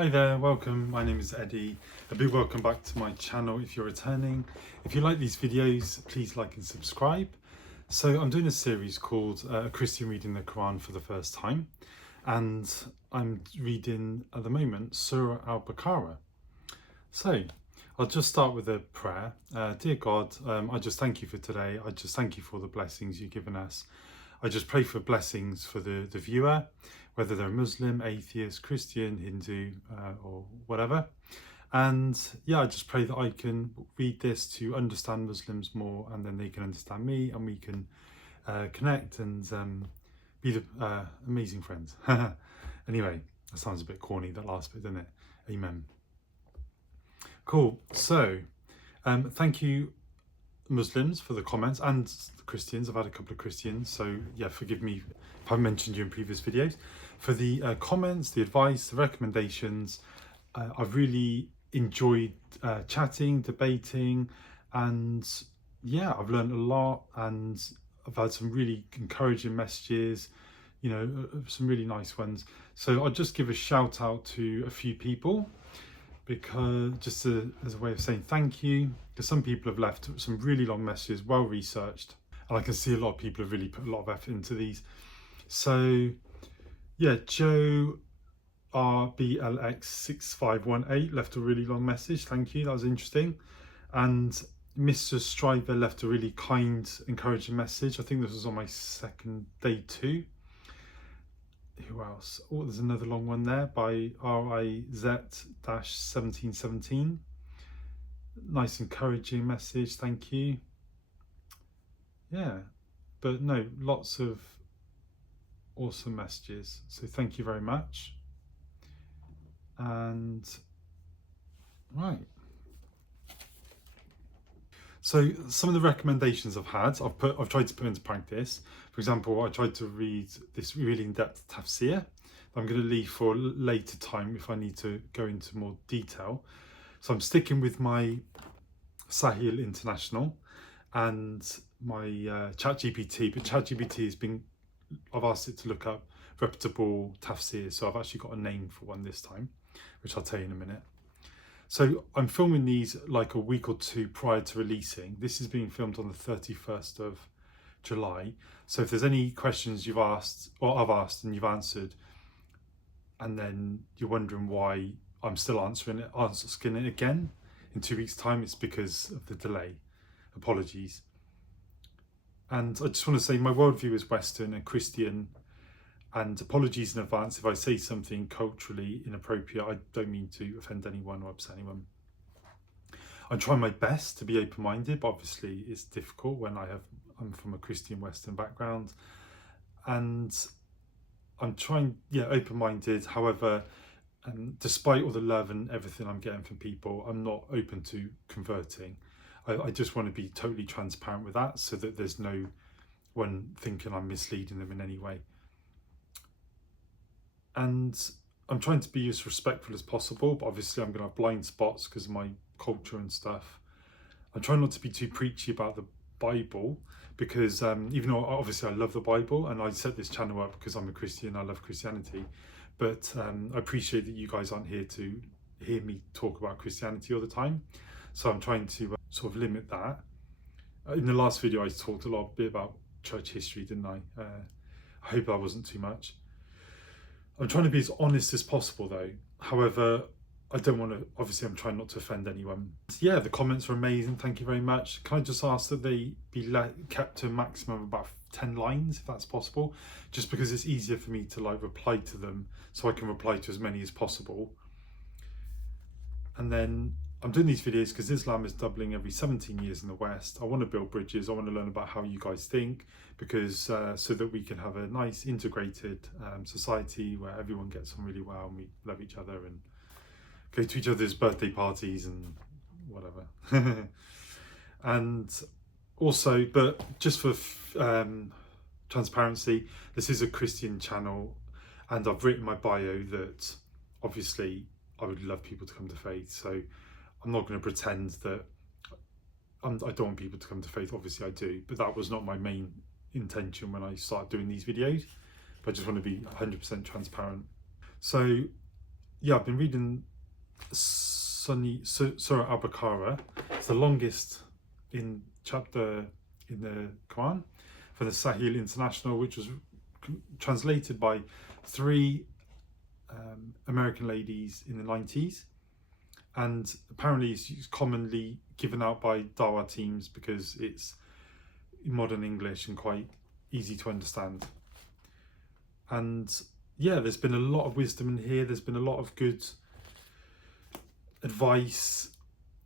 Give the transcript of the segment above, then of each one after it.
Hi there, welcome. My name is Eddie. A big welcome back to my channel if you're returning. If you like these videos, please like and subscribe. So I'm doing a series called A Christian Reading the Quran for the First Time, and I'm reading at the moment Surah Al-Baqarah. So I'll just start with a prayer. Dear God, I just thank you for today. I just thank you for the blessings you've given us. I just pray for blessings for the viewer, whether they're Muslim, atheist, Christian, Hindu, or whatever. And yeah, I just pray that I can read this to understand Muslims more, and then they can understand me, and we can connect and be the amazing friends. Anyway, that sounds a bit corny, that last bit, doesn't it? Amen. Cool. So, thank you, Muslims, for the comments, and Christians. I've had a couple of Christians, so yeah, forgive me if I've mentioned you in previous videos. For the comments, the advice, the recommendations, I've really enjoyed chatting, debating, and yeah, I've learned a lot, and I've had some really encouraging messages, you know, some really nice ones. So I'll just give a shout out to a few people, because just as a way of saying thank you, because some people have left some really long messages, well researched, and I can see a lot of people have really put a lot of effort into these. So yeah, Joe RBLX6518 left a really long message. Thank you, that was interesting. And Mr. Striver left a really kind, encouraging message. I think this was on my second day too. Who else? Oh, there's another long one there by RIZ-1717. Nice, encouraging message. Thank you. Yeah, but no, lots of awesome messages. So thank you very much. And right. So some of the recommendations I've had, I've tried to put into practice. For example, I tried to read this really in-depth tafsir. I'm going to leave for later time if I need to go into more detail. So I'm sticking with my Sahil International and my ChatGPT, but ChatGPT has been, I've asked it to look up reputable tafsir, so I've actually got a name for one this time, which I'll tell you in a minute. So I'm filming these like a week or two prior to releasing. This is being filmed on the 31st of July. So if there's any questions you've asked or I've asked and you've answered, and then you're wondering why I'm still asking it again in 2 weeks' time, it's because of the delay. Apologies. And I just want to say my worldview is Western and Christian, and apologies in advance if I say something culturally inappropriate. I don't mean to offend anyone or upset anyone. I'm trying my best to be open-minded, but obviously it's difficult when I'm from a Christian Western background, and I'm trying, yeah, open-minded. However, despite all the love and everything I'm getting from people, I'm not open to converting. I just want to be totally transparent with that, so that there's no one thinking I'm misleading them in any way. And I'm trying to be as respectful as possible, but obviously I'm going to have blind spots because of my culture and stuff. I'm trying not to be too preachy about the Bible, because even though obviously I love the Bible, and I set this channel up because I'm a Christian, I love Christianity, but I appreciate that you guys aren't here to hear me talk about Christianity all the time. So I'm trying to sort of limit that. In the last video I talked a bit about church history, didn't I? I hope that wasn't too much. I'm trying to be as honest as possible though. However, I don't want to, obviously I'm trying not to offend anyone. Yeah, the comments are amazing, thank you very much. Can I just ask that they be kept to a maximum of about 10 lines, if that's possible, just because it's easier for me to like reply to them, so I can reply to as many as possible. And then I'm doing these videos because Islam is doubling every 17 years in the West. I want to build bridges. I want to learn about how you guys think, because so that we can have a nice integrated society where everyone gets on really well and we love each other and go to each other's birthday parties and whatever. And also, but just for transparency, this is a Christian channel, and I've written in my bio that obviously I would love people to come to faith. So I'm not going to pretend that I don't want people to come to faith. Obviously I do, but that was not my main intention when I started doing these videos. But I just want to be 100% transparent. So yeah, I've been reading Surah Al-Baqarah. It's the longest chapter in the Quran for the Sahil International, which was translated by three American ladies in the 90s. And apparently it's commonly given out by Dawah teams because it's in modern English and quite easy to understand. And yeah, there's been a lot of wisdom in here. There's been a lot of good advice.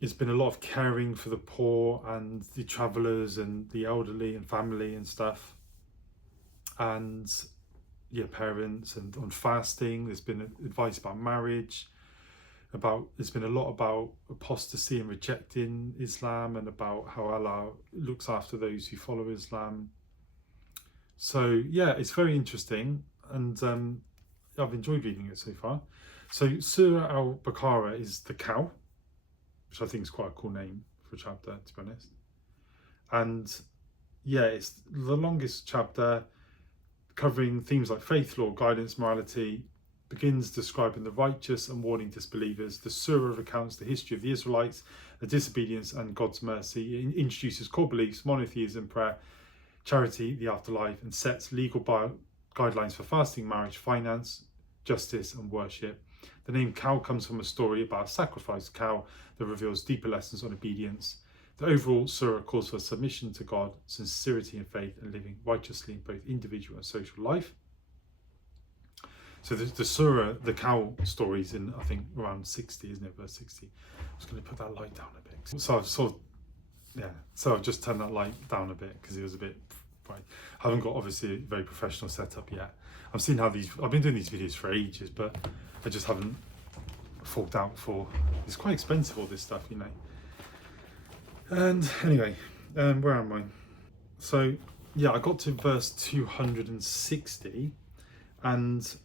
There's been a lot of caring for the poor and the travellers and the elderly and family and stuff. And yeah, parents, and on fasting. There's been advice about marriage. There's been a lot about apostasy and rejecting Islam, and about how Allah looks after those who follow Islam. So yeah, it's very interesting, and I've enjoyed reading it so far. So Surah Al-Baqarah is the cow, which I think is quite a cool name for a chapter, to be honest. And yeah, it's the longest chapter, covering themes like faith, law, guidance, morality. Begins describing the righteous and warning disbelievers. The surah recounts the history of the Israelites, their disobedience and God's mercy. It introduces core beliefs, monotheism, prayer, charity, the afterlife, and sets legal guidelines for fasting, marriage, finance, justice, and worship. The name cow comes from a story about a sacrificed cow that reveals deeper lessons on obedience. The overall surah calls for submission to God, sincerity in faith, and living righteously in both individual and social life. So the surah, the cow story is in, I think, around 60, isn't it? Verse 60. I'm just going to put that light down a bit. So I've just turned that light down a bit because it was a bit bright. I haven't got, obviously, a very professional setup yet. I've seen how I've been doing these videos for ages, but I just haven't forked out for, it's quite expensive, all this stuff, you know. And anyway, where am I? So yeah, I got to verse 260, and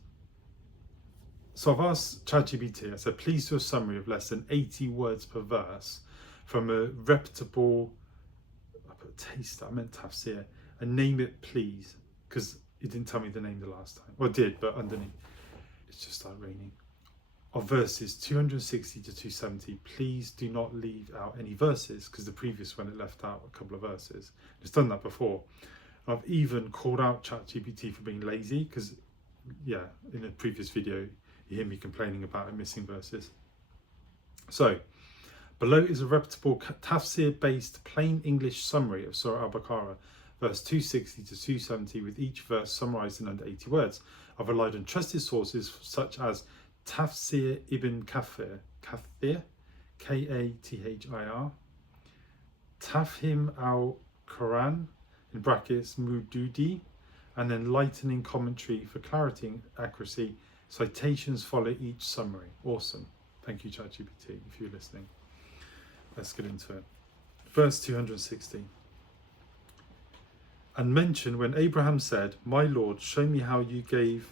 so I've asked ChatGPT, I said, please do a summary of less than 80 words per verse from a reputable, I put taster, I meant tafsir, and name it please, because it didn't tell me the name the last time. Well, it did, but underneath, it's just started raining. Of verses 260 to 270, please do not leave out any verses, because the previous one it left out a couple of verses. It's done that before. I've even called out ChatGPT for being lazy, because yeah, in a previous video you hear me complaining about it missing verses. So below is a reputable tafsir based plain English summary of Surah Al-Baqarah, verse 260 to 270, with each verse summarised in under 80 words. I've relied on trusted sources such as Tafsir Ibn Kathir, Kathir, Tafhim al-Quran, in brackets Mududi, and then lightening commentary for clarity and accuracy. Citations follow each summary. Awesome. Thank you, ChatGPT, if you're listening. Let's get into it. Verse 260. And mention when Abraham said, "My Lord, show me how you give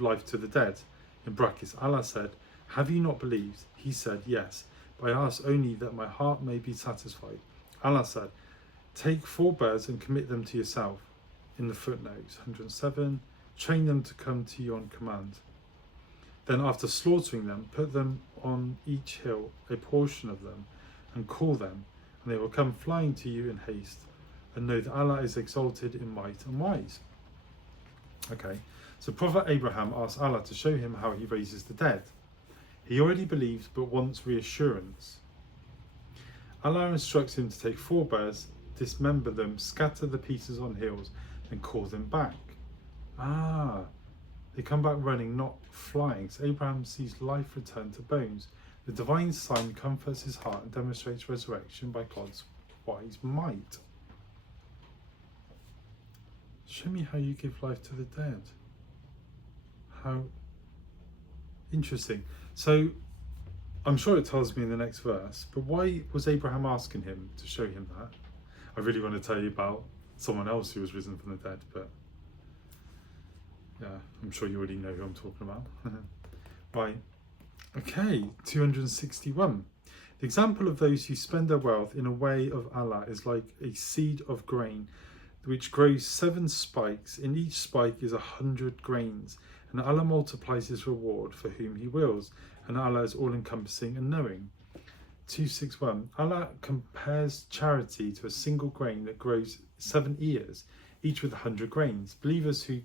life to the dead." In brackets, Allah said, "Have you not believed?" He said, "Yes, but I ask only that my heart may be satisfied." Allah said, "Take 4 birds and commit them to yourself." In the footnotes, 107, train them to come to you on command. Then after slaughtering them, put them on each hill, a portion of them, and call them, and they will come flying to you in haste. And know that Allah is exalted in might and wise. Okay, so Prophet Abraham asked Allah to show him how he raises the dead. He already believes but wants reassurance. Allah instructs him to take 4 birds, dismember them, scatter the pieces on hills, and call them back. They come back running, not flying. So Abraham sees life return to bones. The divine sign comforts his heart and demonstrates resurrection by God's wise might. Show me how you give life to the dead. How interesting. So I'm sure it tells me in the next verse, but why was Abraham asking him to show him that? I really want to tell you about someone else who was risen from the dead, but yeah, I'm sure you already know who I'm talking about. Right. Okay, 261. The example of those who spend their wealth in a way of Allah is like a seed of grain which grows 7 spikes. In each spike is 100 grains, and Allah multiplies his reward for whom he wills, and Allah is all-encompassing and knowing. 261. Allah compares charity to a single grain that grows 7 ears, each with 100 grains. Believers who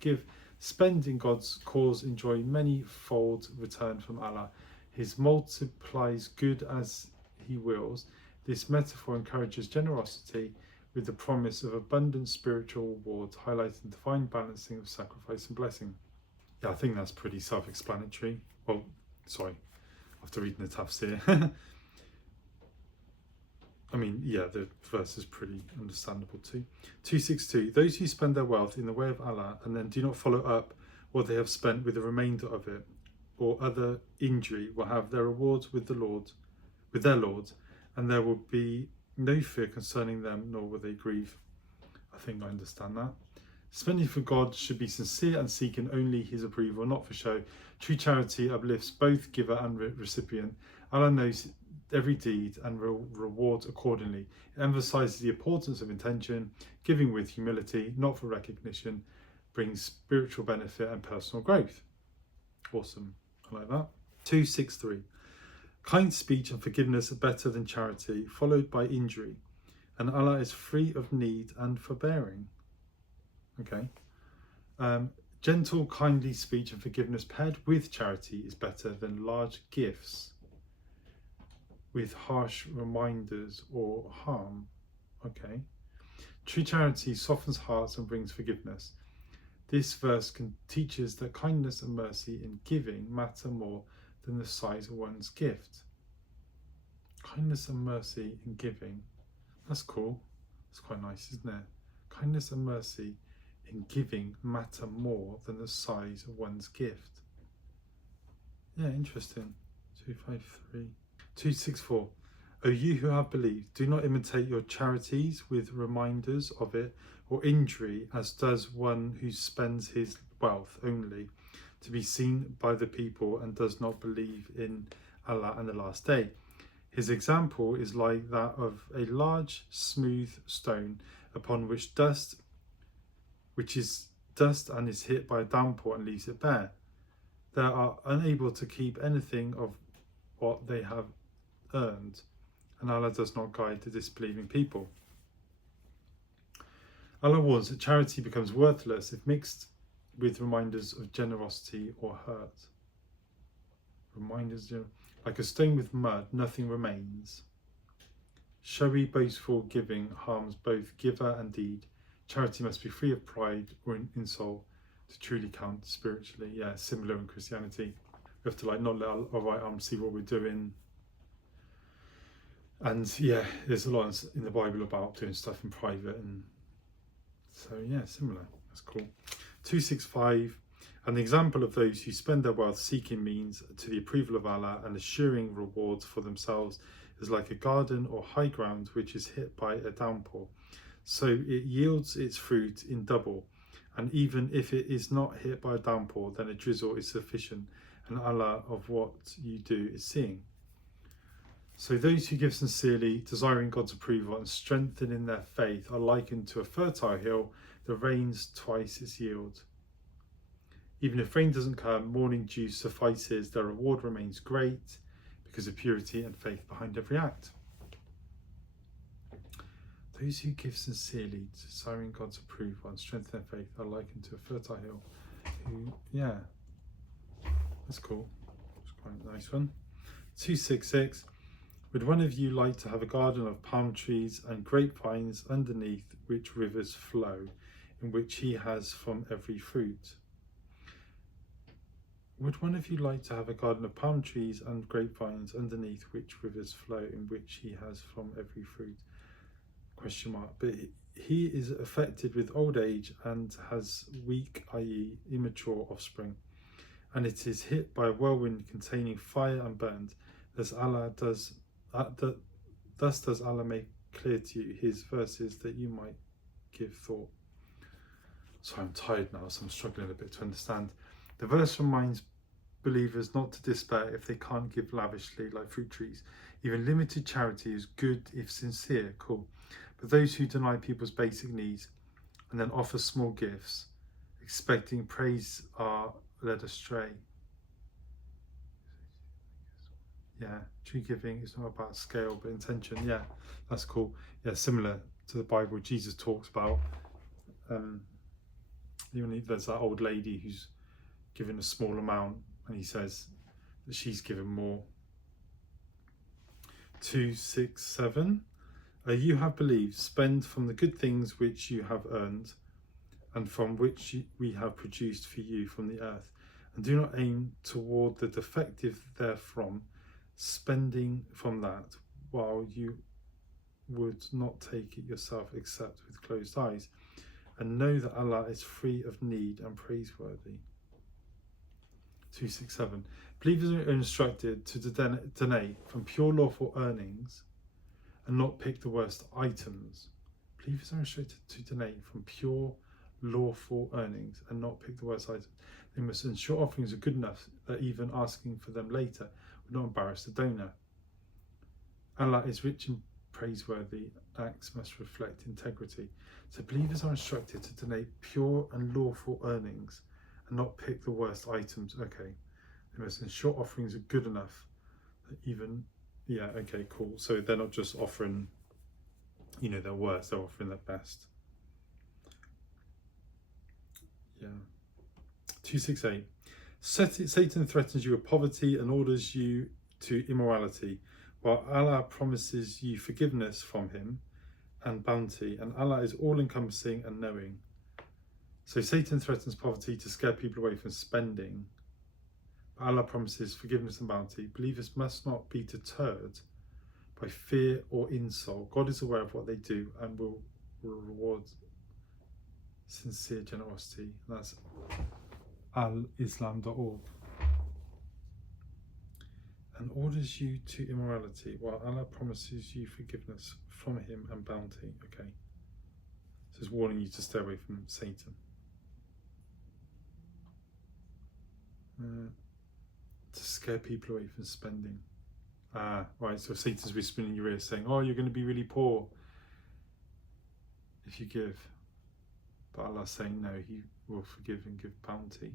spend in God's cause enjoy many-fold return from Allah. He multiplies good as he wills. This metaphor encourages generosity with the promise of abundant spiritual rewards, highlighting divine balancing of sacrifice and blessing. Yeah, I think that's pretty self-explanatory. Well, sorry, after reading the tafsir. I mean, yeah, the verse is pretty understandable too. 262. Those who spend their wealth in the way of Allah and then do not follow up what they have spent with the remainder of it or other injury will have their rewards with their Lord, and there will be no fear concerning them, nor will they grieve. I think I understand that. Spending for God should be sincere and seeking only his approval, not for show. True charity uplifts both giver and recipient. Allah knows every deed and rewards accordingly. It emphasizes the importance of intention. Giving with humility, not for recognition, brings spiritual benefit and personal growth. Awesome. I like that. 263. Kind speech and forgiveness are better than charity, followed by injury, and Allah is free of need and forbearing. Okay. Gentle, kindly speech and forgiveness paired with charity is better than large gifts with harsh reminders or harm. Okay. True charity softens hearts and brings forgiveness. This verse teaches that kindness and mercy in giving matter more than the size of one's gift. Kindness and mercy in giving. That's cool. That's quite nice, isn't it? Kindness and mercy in giving matter more than the size of one's gift. Yeah, interesting. 253. 264. O you who have believed, do not imitate your charities with reminders of it or injury, as does one who spends his wealth only to be seen by the people and does not believe in Allah and the last day. His example is like that of a large smooth stone upon which is dust and is hit by a downpour and leaves it bare. They are unable to keep anything of what they have earned, and Allah does not guide the disbelieving people. Allah warns that charity becomes worthless if mixed with reminders of generosity or hurt. Reminders, like a stone with mud, nothing remains. Showy, boastful giving harms both giver and deed. Charity must be free of pride or insult to truly count spiritually. Yeah, similar in Christianity. We have to not let our right arm see what we're doing. And yeah, there's a lot in the Bible about doing stuff in private, and so yeah, similar. That's cool. 265. An example of those who spend their wealth seeking means to the approval of Allah and assuring rewards for themselves is like a garden or high ground which is hit by a downpour. So it yields its fruit in double, and even if it is not hit by a downpour, then a drizzle is sufficient, and Allah of what you do is seeing. So those who give sincerely, desiring God's approval and strengthening their faith, are likened to a fertile hill that rains twice its yield. Even if rain doesn't come, morning dew suffices. Their reward remains great because of purity and faith behind every act. Those who give sincerely, desiring God's approval and strengthening their faith, are likened to a fertile hill. Yeah, that's cool. It's quite a nice one. 266. Would one of you like to have a garden of palm trees and grapevines underneath which rivers flow, in which he has from every fruit? Would one of you like to have a garden of palm trees and grapevines underneath which rivers flow, in which he has from every fruit? Question mark. But he is affected with old age and has weak, i.e. immature offspring, and it is hit by a whirlwind containing fire and burned. Thus does Allah make clear to you his verses that you might give thought. So I'm tired now, so I'm struggling a bit to understand. The verse reminds believers not to despair if they can't give lavishly like fruit trees. Even limited charity is good if sincere, cool. But those who deny people's basic needs and then offer small gifts, expecting praise, are led astray. Yeah, true giving is not about scale but intention. Yeah, that's cool. Yeah, similar to the Bible, Jesus talks about there's that old lady who's given a small amount, and he says that she's given more. 267. You have believed, spend from the good things which you have earned, and from which we have produced for you from the earth, and do not aim toward the defective therefrom, spending from that, while you would not take it yourself except with closed eyes, and know that Allah is free of need and praiseworthy. 267. Believers are instructed to donate from pure lawful earnings and not pick the worst items. Believers are instructed to donate from pure lawful earnings and not pick the worst items. They must ensure offerings are good enough that even asking for them later would not embarrass the donor. Allah is rich and praiseworthy. Acts must reflect integrity. So believers are instructed to donate pure and lawful earnings and not pick the worst items. Okay. They must ensure offerings are good enough that even, yeah, okay, cool. So they're not just offering, their worst, they're offering their best. Yeah. 268. Satan threatens you with poverty and orders you to immorality, while Allah promises you forgiveness from him and bounty, and Allah is all-encompassing and knowing. So Satan threatens poverty to scare people away from spending. But Allah promises forgiveness and bounty. Believers must not be deterred by fear or insult. God is aware of what they do and will reward sincere generosity. That's alislam.org. And orders you to immorality, while Allah promises you forgiveness from him and bounty. Okay. So it's warning you to stay away from Satan. To scare people away from spending. Right, so Satan's whispering in your ear saying, oh, you're going to be really poor if you give. But Allah's saying, no, he will forgive and give bounty.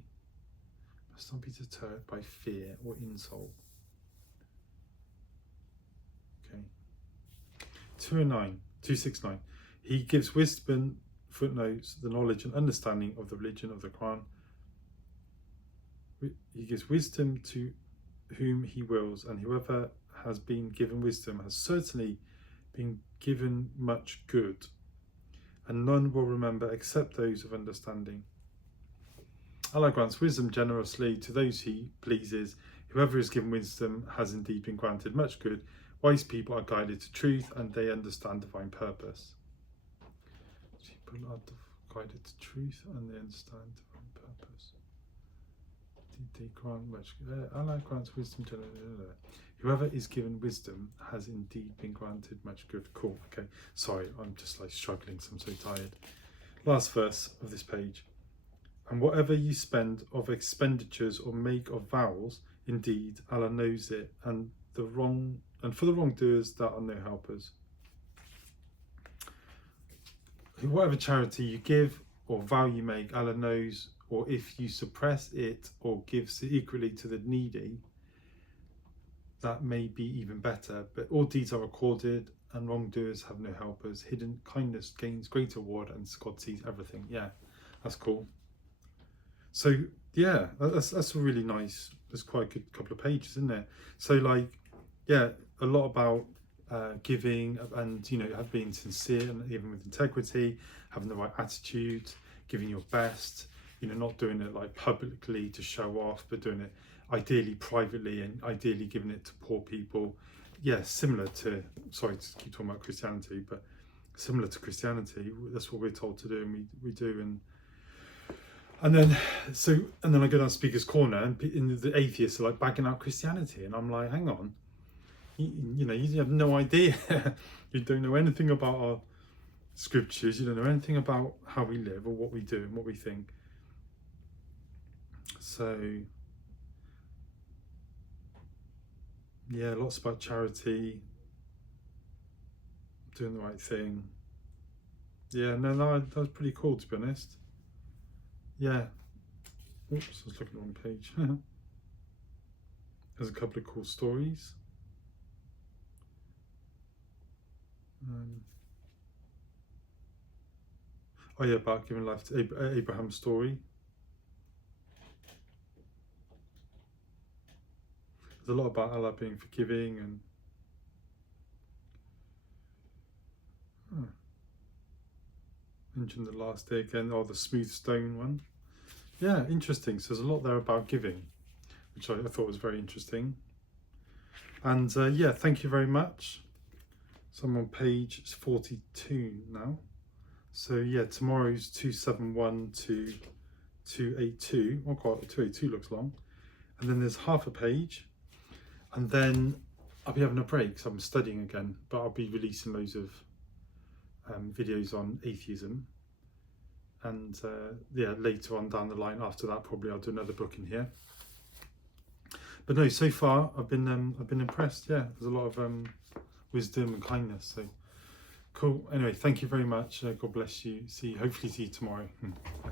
Must not be deterred by fear or insult. Okay. 269. He gives wisdom, footnotes, the knowledge and understanding of the religion of the Quran. He gives wisdom to whom he wills, and whoever has been given wisdom has certainly been given much good, and none will remember except those of understanding. Allah grants wisdom generously to those he pleases. Whoever is given wisdom has indeed been granted much good. Wise people are guided to truth, and they understand divine purpose. People are guided to truth, and they understand divine purpose. They grant much. Allah grants wisdom to whoever is given wisdom has indeed been granted much good. Cool. Okay. Sorry, I'm just struggling, so I'm so tired. Last verse of this page. And whatever you spend of expenditures or make of vows, indeed Allah knows it, and for the wrongdoers there are no helpers. Whatever charity you give or vow you make, Allah knows. Or if you suppress it or give equally to the needy, that may be even better. But all deeds are recorded, and wrongdoers have no helpers. Hidden kindness gains greater reward, and God sees everything. Yeah, that's cool. So yeah, that's a really nice. There's quite a good couple of pages, isn't there? So a lot about giving, and being sincere and even with integrity, having the right attitude, giving your best. Not doing it publicly to show off, but doing it ideally privately, and ideally giving it to poor people. Yeah, similar to, sorry to keep talking about Christianity, but similar to Christianity, that's what we're told to do, and we do. And then I go down Speaker's Corner, and the atheists are bagging out Christianity, and I'm like, hang on, you have no idea. You don't know anything about our scriptures. You don't know anything about how we live or what we do and what we think. So yeah, lots about charity, doing the right thing. Yeah, no, that was pretty cool, to be honest. Yeah, Oops, I was looking at the wrong page. There's a couple of cool stories. Oh yeah, about giving life to Abraham's story. There's a lot about Allah being forgiving and mentioned the last day again. Oh, the smooth stone one. Yeah, interesting. So there's a lot there about giving, which I thought was very interesting. And yeah, thank you very much. So I'm on page 42 now. So yeah, tomorrow's 271 to 282. Oh god, 282 looks long. And then there's half a page. And then I'll be having a break, so I'm studying again, but I'll be releasing loads of videos on atheism. And yeah, later on down the line after that, probably I'll do another book in here. But no, so far I've been impressed. Yeah, there's a lot of wisdom and kindness. So cool. Anyway, thank you very much. God bless you. Hopefully see you tomorrow. Bye.